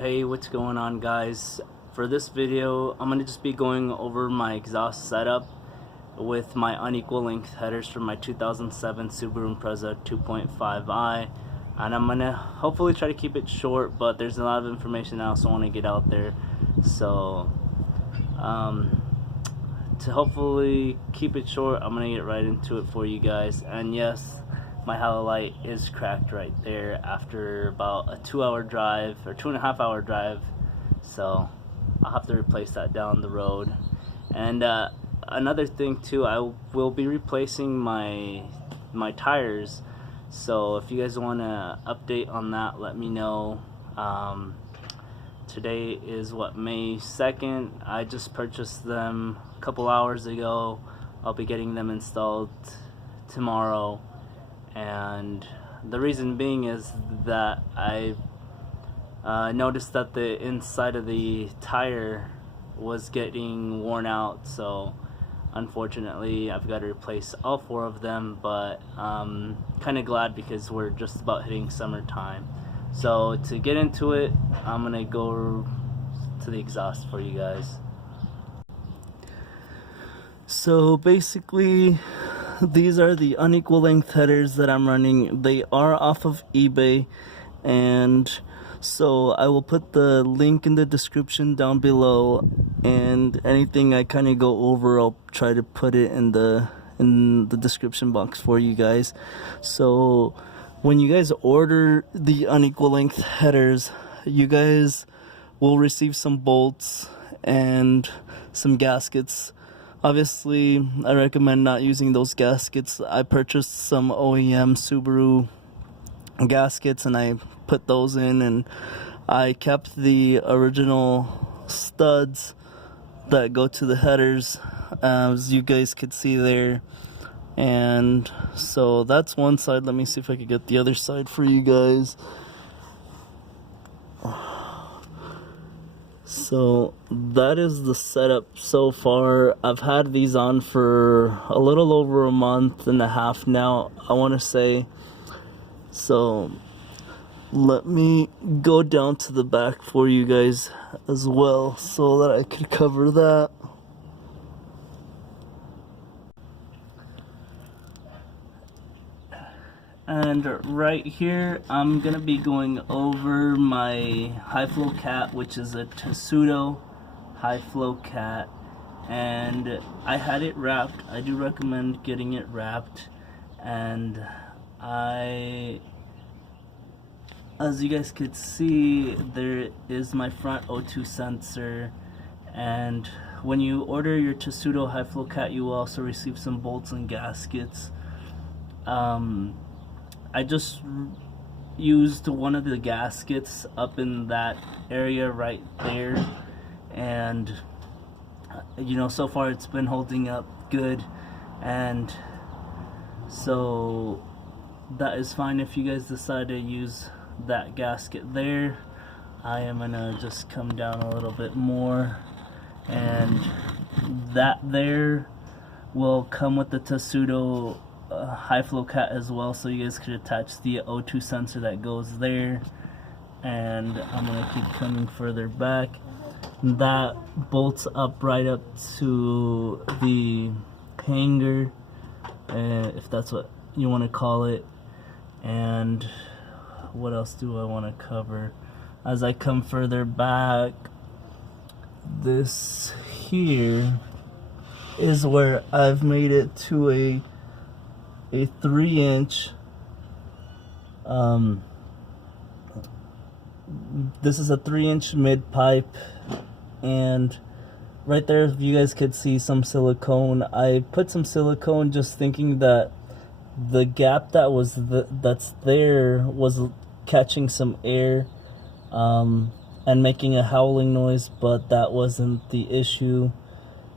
Hey, what's going on, guys? For this video I'm gonna just be going over my exhaust setup with my unequal length headers from my 2007 Subaru Impreza 2.5i, and I'm gonna hopefully try to keep it short, but there's a lot of information I also want to get out there, so to hopefully keep it short, I'm gonna get right into it for you guys. And yes, my halo light is cracked right there after about a 2-hour drive or 2.5-hour drive, so I'll have to replace that down the road. And another thing too, I will be replacing my tires, so if you guys want to update on that, let me know. Today is May 2nd. I just purchased them a couple hours ago. I'll be getting them installed tomorrow, and the reason being is that I noticed that the inside of the tire was getting worn out, so unfortunately I've got to replace all 4 of them, but kind of glad because we're just about hitting summertime. So to get into it, I'm gonna go to the exhaust for you guys. So basically, these are the unequal length headers that I'm running. They are off of eBay, and so I will put the link in the description down below, and anything I kind of go over, I'll try to put it in the description box for you guys. So when you guys order the unequal length headers, you guys will receive some bolts and some gaskets. Obviously, I recommend not using those gaskets. I purchased some OEM Subaru gaskets and I put those in, and I kept the original studs that go to the headers, as you guys could see there. And so that's one side. Let me see if I can get the other side for you guys. So that is the setup so far. I've had these on for a little over a month and a half now, I want to say. So let me go down to the back for you guys as well so that I could cover that. And right here, I'm gonna be going over my high flow cat, which is a Pseudo high flow cat, and I had it wrapped. I do recommend getting it wrapped, and as you guys could see, there is my front O2 sensor, and when you order your Pseudo high flow cat, you will also receive some bolts and gaskets. I just used one of the gaskets up in that area right there, and you know, so far it's been holding up good, and so that is fine. If you guys decide to use that gasket there, I am gonna just come down a little bit more, and that there will come with the Pseudo high flow cat as well, so you guys could attach the O2 sensor that goes there. And I'm gonna keep coming further back. That bolts up right up to the hanger, if that's what you want to call it. And what else do I want to cover? As I come further back, this here is where I've made it to a 3-inch, this is a 3-inch mid pipe, and right there, if you guys could see some silicone, I put some silicone just thinking that the gap that was that's there was catching some air and making a howling noise, but that wasn't the issue.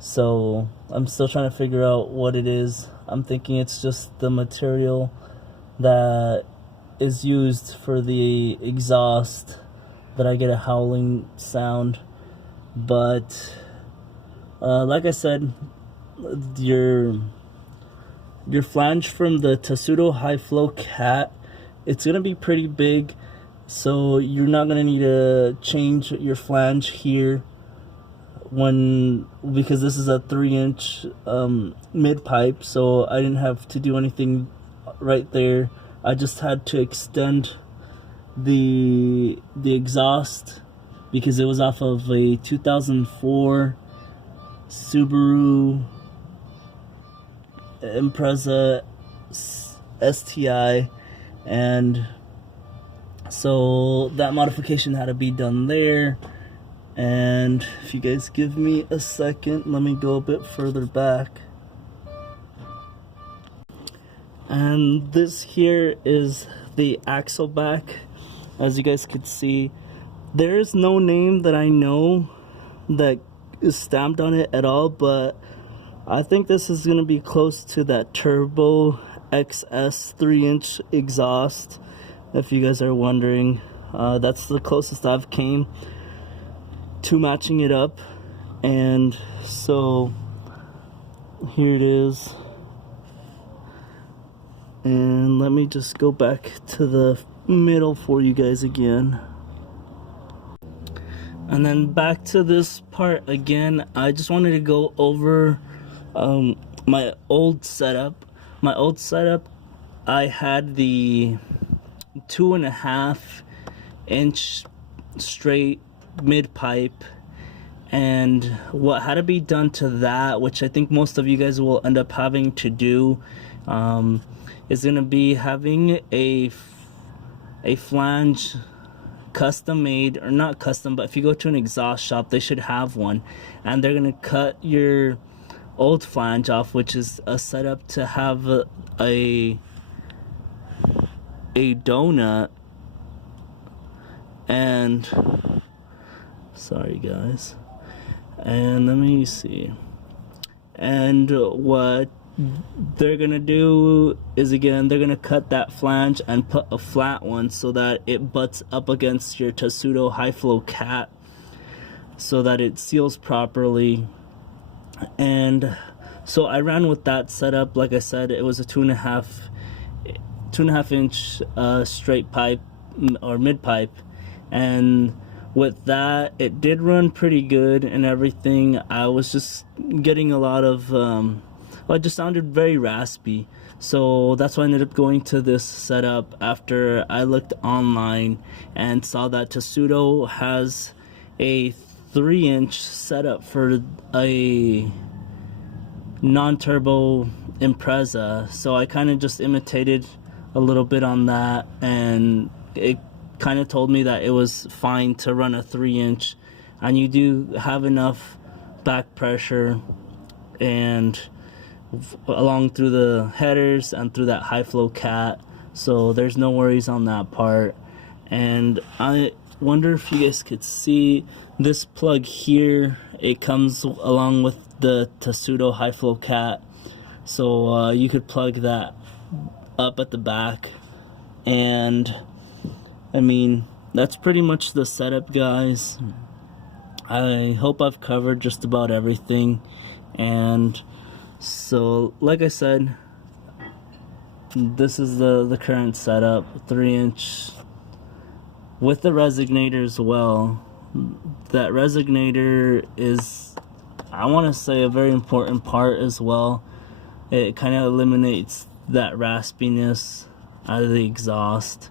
So I'm still trying to figure out what it is. I'm thinking it's just the material that is used for the exhaust that I get a howling sound. But like I said, your flange from the Pseudo high flow cat, it's gonna be pretty big. So you're not gonna need to change your flange here because this is a 3-inch mid pipe, so I didn't have to do anything right there. I just had to extend the exhaust because it was off of a 2004 Subaru Impreza STI, and so that modification had to be done there. And if you guys give me a second, let me go a bit further back. And this here is the axle back. As you guys could see, there is no name that I know that is stamped on it at all, but I think this is gonna be close to that Turbo XS 3-inch exhaust. If you guys are wondering, that's the closest I've came to matching it up. And so here it is. And let me just go back to the middle for you guys again. And then back to this part again. I just wanted to go over my old setup. My old setup, I had the 2.5-inch straight mid pipe, and what had to be done to that, which I think most of you guys will end up having to do, is going to be having a flange custom made, or not custom, but if you go to an exhaust shop, they should have one, and they're going to cut your old flange off, which is a setup to have a donut. And sorry guys, and let me see, and what they're gonna do is, again, they're gonna cut that flange and put a flat one so that it butts up against your Pseudo high flow cat so that it seals properly. And so I ran with that setup. Like I said, it was a 2.5-inch straight pipe or mid pipe, and with that it did run pretty good and everything. I was just getting a lot of it just sounded very raspy, so that's why I ended up going to this setup after I looked online and saw that Pseudo has a 3-inch setup for a non-turbo Impreza. So I kind of just imitated a little bit on that, and it kind of told me that it was fine to run a 3-inch, and you do have enough back pressure and along through the headers and through that high flow cat, so there's no worries on that part. And I wonder if you guys could see this plug here. It comes along with the Pseudo high flow cat, so you could plug that up at the back. And I mean, that's pretty much the setup, guys. I hope I've covered just about everything. And so, like I said, this is the current setup, 3-inch with the resonator as well. That resonator is, I want to say, a very important part as well. It kind of eliminates that raspiness out of the exhaust.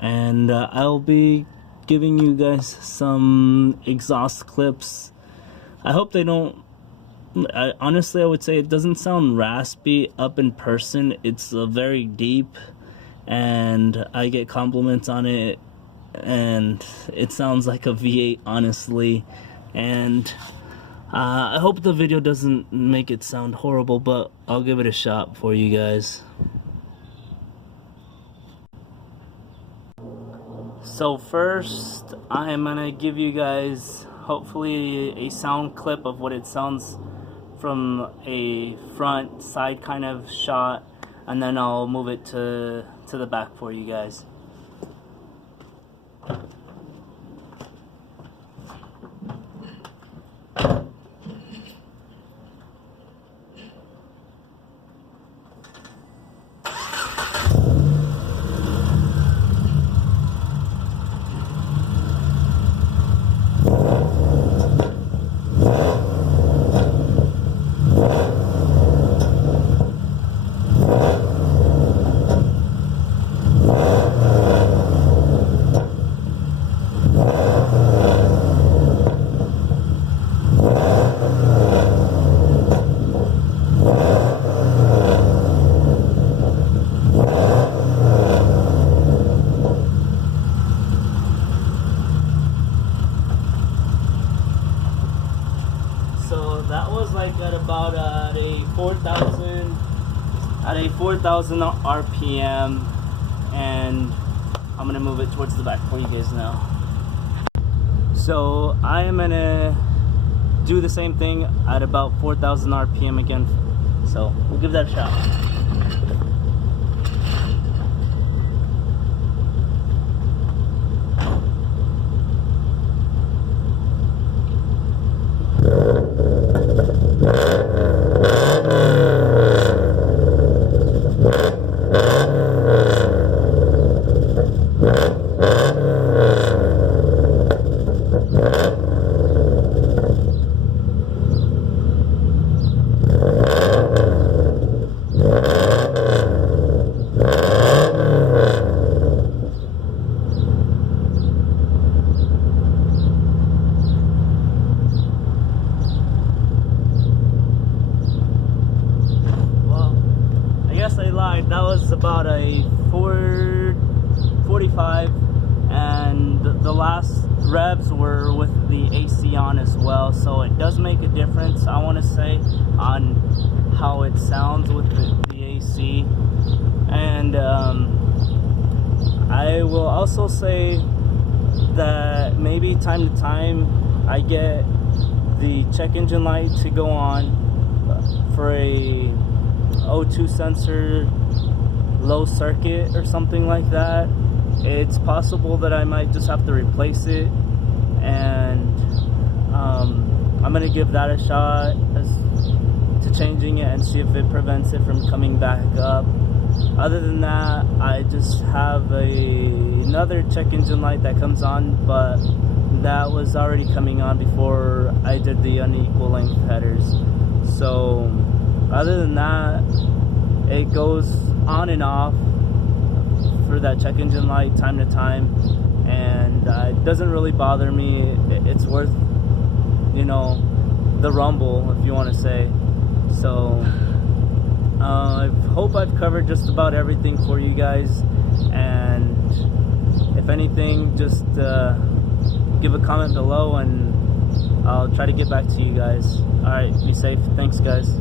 And I'll be giving you guys some exhaust clips. I hope they don't, honestly, I would say it doesn't sound raspy up in person. It's very deep, and I get compliments on it, and it sounds like a V8, honestly. And I hope the video doesn't make it sound horrible, but I'll give it a shot for you guys. So first, I'm gonna give you guys hopefully a sound clip of what it sounds from a front side kind of shot, and then I'll move it to the back for you guys. sounds like at about a 4,000 RPM, and I'm gonna move it towards the back for you guys now. So I am gonna do the same thing at about 4,000 RPM again. So we'll give that a shot. That was about a 445, and the last revs were with the AC on as well, so it does make a difference, I want to say, on how it sounds with the AC. And I will also say that maybe time to time I get the check engine light to go on for a O2 sensor low circuit or something like that. It's possible that I might just have to replace it, and I'm gonna give that a shot to changing it and see if it prevents it from coming back up. Other than that, I just have another check engine light that comes on, but that was already coming on before I did the unequal length headers. So other than that, it goes on and off for that check engine light time to time, and it doesn't really bother me. It's worth, you know, the rumble, if you want to say. So I hope I've covered just about everything for you guys, and if anything, just give a comment below and I'll try to get back to you guys. Alright, be safe. Thanks, guys.